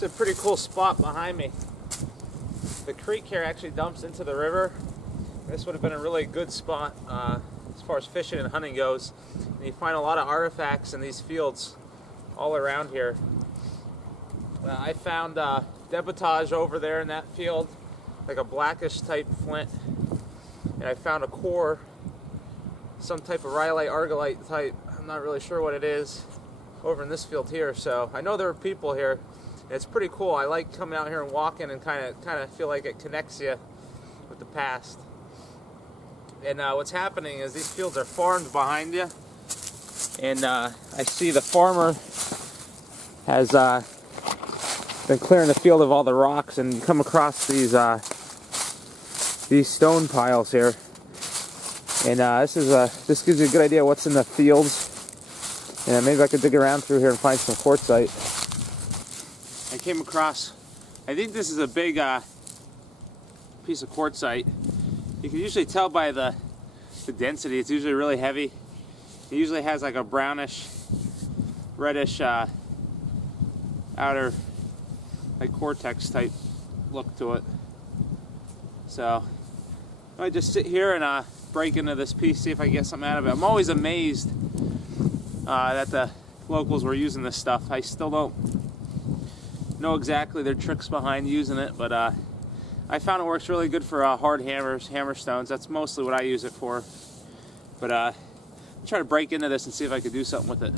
It's a pretty cool spot behind me. The creek here actually dumps into the river. This would have been a really good spot as far as fishing and hunting goes. And you find a lot of artifacts in these fields all around here. I found debitage over there in that field, like a blackish type flint. And I found a core, some type of rhyolite argillite type. I'm not really sure what it is, over in this field here. So I know there are people here. It's pretty cool. I like coming out here and walking and kind of feel like it connects you with the past. And what's happening is these fields are farmed behind you, and I see the farmer has been clearing the field of all the rocks, and you come across these stone piles here. And this gives you a good idea of what's in the fields. And maybe I could dig around through here and find some quartzite. I came across, I think this is a big piece of quartzite. You can usually tell by the density. It's usually really heavy. It usually has like a brownish, reddish outer, like cortex type look to it. So I might just sit here and break into this piece, see if I can get something out of it. I'm always amazed that the locals were using this stuff. I still don't know exactly their tricks behind using it, but I found it works really good for hard hammers, hammer stones. That's mostly what I use it for. But I'll try to break into this and see if I could do something with it.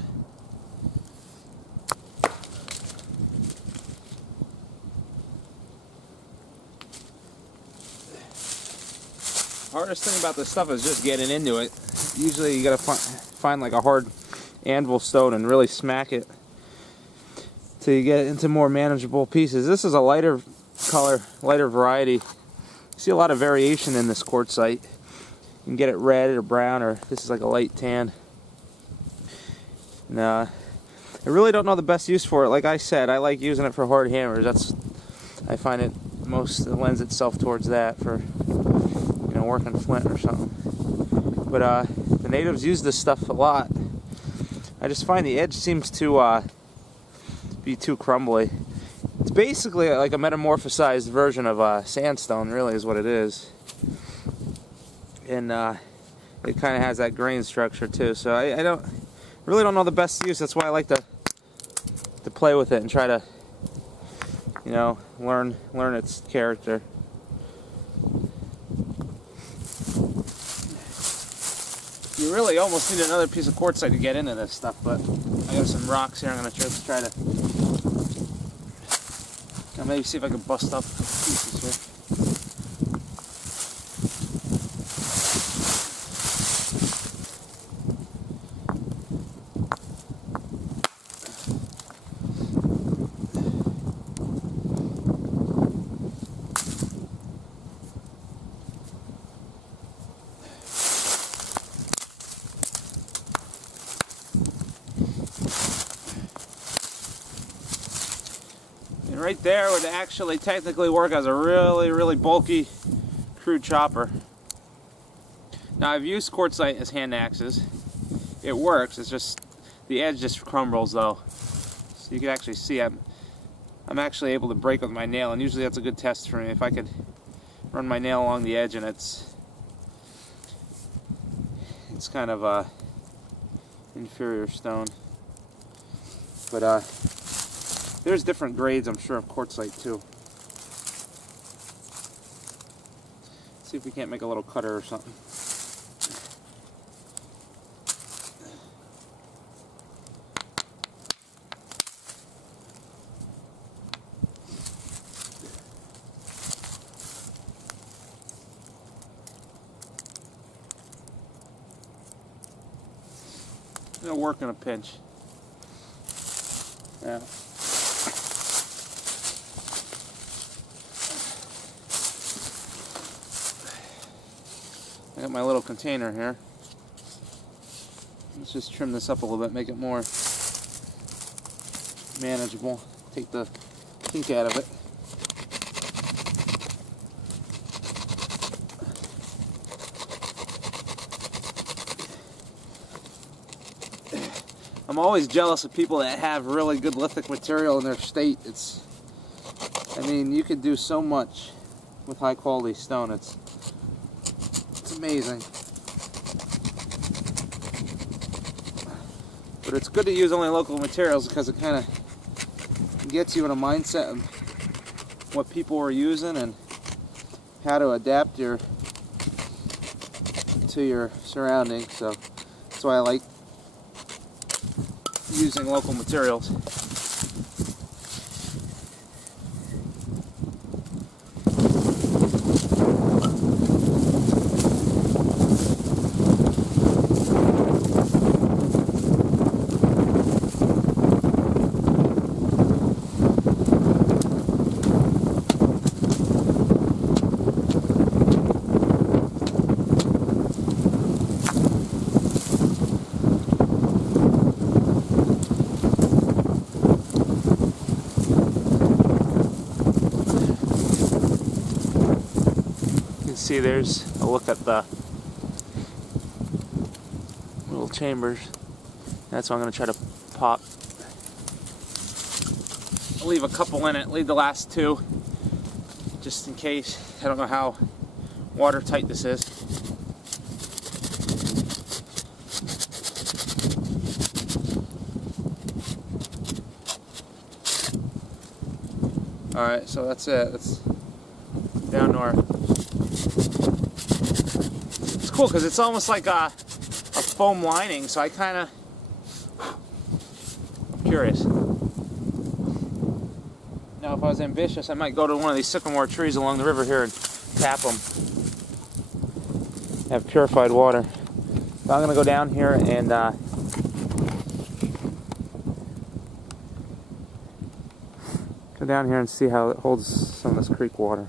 Hardest thing about this stuff is just getting into it. Usually you gotta find like a hard anvil stone and really smack it till you get into more manageable pieces. This is a lighter color, lighter variety. You see a lot of variation in this quartzite. You can get it red or brown, or this is like a light tan. And, I really don't know the best use for it. Like I said, I like using it for hard hammers. I find it lends itself towards that for working flint or something. But the natives use this stuff a lot. I just find the edge seems to be too crumbly. It's basically like a metamorphosized version of sandstone, really, is what it is. And it kind of has that grain structure too. So I really don't know the best use. That's why I like to play with it and try to, learn its character. You really almost need another piece of quartzite to get into this stuff, but I got some rocks here. I'm going to try to maybe see if I can bust up pieces here. Right there would actually technically work as a really bulky crude chopper. Now I've used quartzite as hand axes. It works, it's just the edge just crumbles though. So you can actually see I'm actually able to break with my nail, and usually that's a good test for me. If I could run my nail along the edge and it's kind of a inferior stone. But there's different grades, I'm sure, of quartzite too. See if we can't make a little cutter or something. It'll work in a pinch. Yeah. I got my little container here. Let's just trim this up a little bit, make it more manageable. Take the pink out of it. I'm always jealous of people that have really good lithic material in their state. It's I mean, you could do so much with high quality stone. It's amazing. But it's good to use only local materials because it kind of gets you in a mindset of what people are using and how to adapt to your surroundings. So that's why I like using local materials. See, there's a look at the little chambers. That's what I'm going to try to pop. I'll leave a couple in it, leave the last two just in case. I don't know how watertight this is. Alright, so that's it. It's down north. It's cool because it's almost like a foam lining, so I kind of, I'm curious. Now if I was ambitious, I might go to one of these sycamore trees along the river here and tap them. Have purified water. So I'm going to go down here and go down here and see how it holds some of this creek water.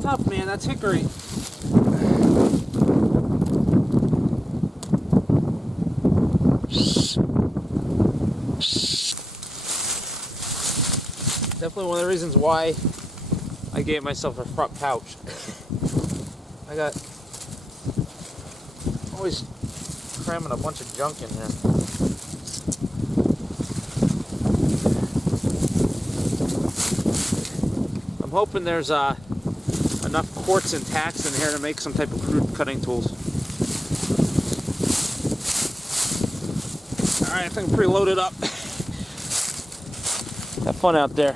Tough, man. That's hickory. Definitely one of the reasons why I gave myself a front pouch. I got always cramming a bunch of junk in here. I'm hoping there's enough quartz and tacks in here to make some type of crude cutting tools. Alright, I think I'm pretty loaded up. Have fun out there.